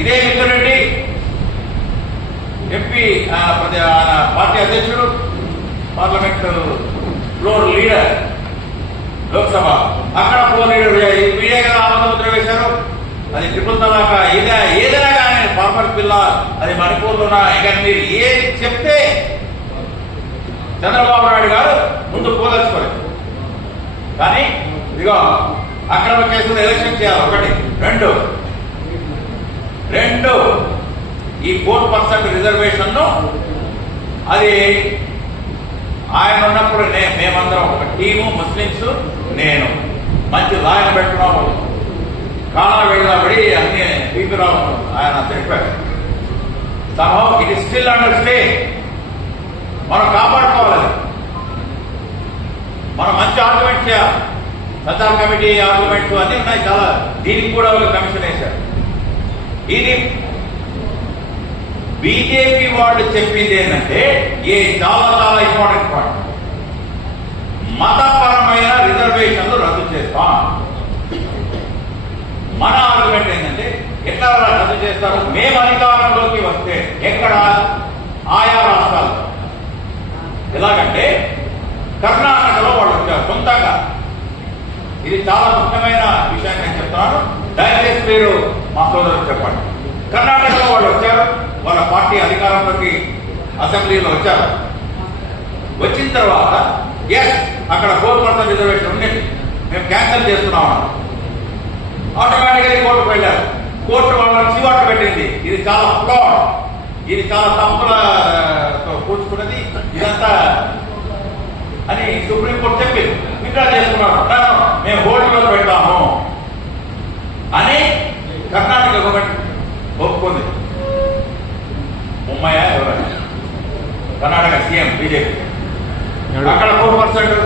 ఇదే మిథున్ రెడ్డి ఎంపీ ఆ, పార్టీ అధ్యక్షుడు పార్లమెంట్ ఫ్లోర్ లీడర్ లోక్సభ. అక్కడ ఫ్లోర్ లీడర్ మీడియా కదా వేశారు? అది ట్రిపుల్ తలాక. ఏదైనా ఏదైనా కానీ ఫార్మర్స్ పిల్ల అది మణిపూర్లో ఇక మీరు ఏది చెప్తే చంద్రబాబు నాయుడు గారు ముందు పోదలుచుకోలేదు. కానీ ఇదిగో అక్రమ కేసులు ఎలక్షన్ చేయాలి. ఒకటి. రెండు రెండు ఈ ఫోర్ పర్సెంట్ రిజర్వేషన్ను అది ఆయన ఉన్నప్పుడు నే మేమందరం ఒక టీము ముస్లిమ్స్ నేను. మంచి లాయన్ పెట్టుకున్నాము. కాలా వెళ్ళబడి అన్ని బీపీ రావు ఆయన చెప్పారు. సహో it is still under stay మనం కాపాడుకోవాలి. మనం మంచి ఆర్గ్యుమెంట్స్ చేయాలి. ప్రచార కమిటీ ఆర్గ్యుమెంట్స్ అన్నీ ఉన్నాయి. చాలా దీనికి కూడా కమిషన్ వేశారు. ఇది బీజేపీ వాళ్ళు చెప్పింది ఏంటంటే ఏ చాలా చాలా ఇంపార్టెంట్ పాయింట్ మతపరమైన రిజర్వేషన్లు రద్దు చేస్తాం. మన ఆర్గ్యుమెంట్ ఏంటంటే ఎట్లా రద్దు చేస్తారు? మేము అధికారంలోకి వస్తే ఎక్కడ? ఆయా రాష్ట్రాలు ఎలాగంటే కర్ణాటకలో వాళ్ళు వచ్చారు సొంతంగా. ఇది చాలా ముఖ్యమైన విషయం నేను చెప్తున్నాను. దయచేసి మీరు మా సోదరులు చెప్పండి. కర్ణాటకలో వాళ్ళు వచ్చారు వాళ్ళ పార్టీ అధికారంలోకి అసెంబ్లీలో వచ్చారు. వచ్చిన తర్వాత ఎస్ అక్కడ ఫోర్ పర్సెంట్ రిజర్వేషన్ ఉండేది మేము క్యాన్సిల్ చేస్తున్నాం ఆటోమేటిక్గా కోర్టుకు వెళ్ళారు. కోర్టు వాళ్ళని చీవాట్లు పెట్టింది. ఇది చాలా ఫ్రాడ్ ఇది చాలా తప్పులతో కూర్చుకున్నది ఇదంతా అని సుప్రీంకోర్టు చెప్పింది. విత్డ్రా చేసుకున్నాం మేము హోల్డ్లో పెడతాము అని కర్ణాటక గవర్నమెంట్ ఒప్పుకుంది ముమ్మయ్య ఎవరైనా కర్ణాటక సీఎం బీజేపీ. అక్కడ ఫోర్ పర్సెంట్.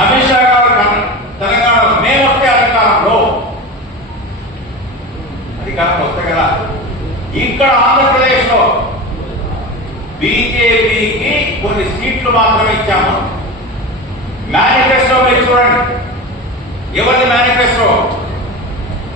అమిత్ షా గారు తెలంగాణలో మేము వస్తే అధికారంలో అధికారంలో వస్తే కదా. ఇక్కడ ఆంధ్రప్రదేశ్లో బీజేపీకి కొన్ని సీట్లు మాత్రమే ఇచ్చాము. మేనిఫెస్టో మీరు చూడండి. ఎవరిది మేనిఫెస్టో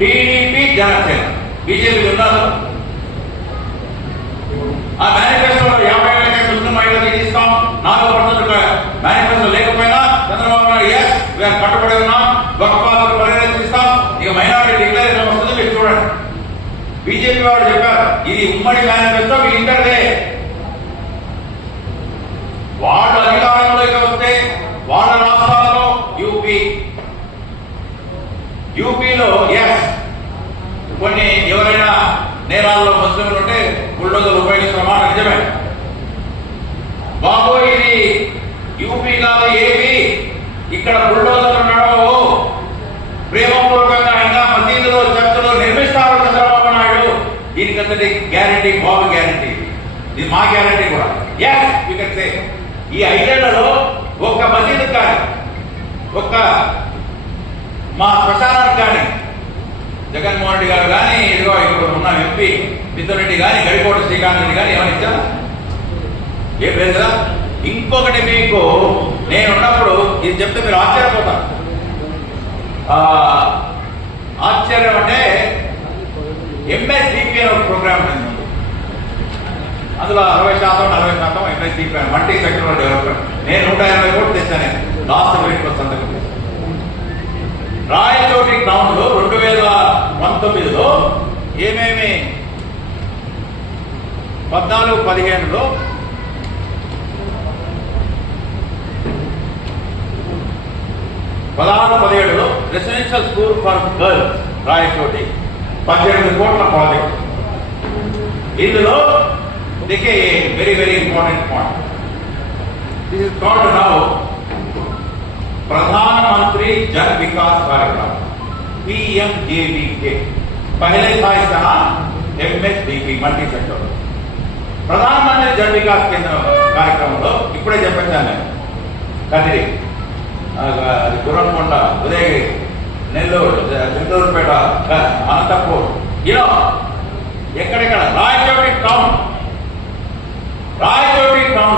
టీడీపీ జనసేన. బీజేపీ ఉన్నారు ఆ మేనిఫెస్టోలో యాభై వేల ముస్లిం మహిళలకు ఇస్తాం. నాలుగు పర్సెంట్ మేనిఫెస్టో లేకపోయినా చంద్రబాబు నాయుడు ఎస్ వీఆర్ కట్టుబడి ఉన్నాం. గొప్ప పరిగణిస్తాం ఇక మైనారిటీ డిక్లరేషన్ వస్తుంది మీరు చూడండి. బీజేపీ వాడు చెప్పారు ఇది ఉమ్మడి మేనిఫెస్టో మీ ఇంటర్దే వాళ్ళు అధికారంలోకి వస్తే వాళ్ళ రాష్ట్రాల్లో యూపీ. యూపీలో ఎస్ కొన్ని బుల్డోజర్లు ఉపయోగిస్తున్న మాట నిజమే. బాబు ఇది యూపీ కాదు ఏపీ. ఇక్కడ బుల్డోజర్లు నడవవు. ప్రేమపూర్వకంగా అయినా మసీదులో చర్చలో నిర్మిస్తారు చంద్రబాబు నాయుడు. దీనికంతటి గ్యారంటీ బాబు గ్యారంటీ. ఇది మా గ్యారంటీ కూడా. ఎస్ యూ కెన్ సే ఈ ఐదేళ్ళలో ఒక్క మసీదు కానీ ఒక్క మా శ్మశానానికి కానీ జగన్మోహన్ రెడ్డి గారు కానీ ఇదిగో ఇప్పుడు ఉన్న ఎంపీ మిథున్ కానీ గడికోట శ్రీకాంత్ రెడ్డి కానీ ఏమైనా ఇచ్చారా? ఏం లేదు కదా? ఇంకొకటి మీకు నేను ఉన్నప్పుడు ఇది చెప్తే మీరు ఆశ్చర్యపోతారు. ఆశ్చర్యం అంటే ఎంఎస్డిపి అనే ఒక ప్రోగ్రామ్ ఉంది అందులో అరవై శాతం నలభై శాతం ఎంఎస్డిపి మల్టీ సెక్టర్ డెవలప్మెంట్ నేను నూట ఎనభై కోట్లు తెచ్చాను. లాస్ట్ వీక్ సంతకం చేశాను. రాయచోటి గ్రౌండ్లో రెండు వేల పంతొమ్మిదిలో ఏమేమి? పద్నాలుగు పదిహేనులో పదహారు పదిహేడులో residential school for girls Rayachoti. పద్దెనిమిది కోట్ల ప్రాజెక్ట్ ఇందులో దిగే very very important point this is called now ప్రధానమంత్రి జన్ వికాస్ కార్యక్రమం. पीएमजेवीके पहले था इसका नाम ఎంఎస్డిపి మల్టీ సెక్టర్ ప్రధానమంత్రి జన్ వికాస్ కేంద్ర కార్యక్రమంలో ఇప్పుడే చెప్పాను నేను కదిరి ఆ, అది గుర్రంకొండ ఉదయగిరి నెల్లూరు చిత్తూరుపేట క- అనంతపూర్ ఇలా ఎక్కడెక్కడ రాయచోటి టౌన్ రాయచోటి టౌన్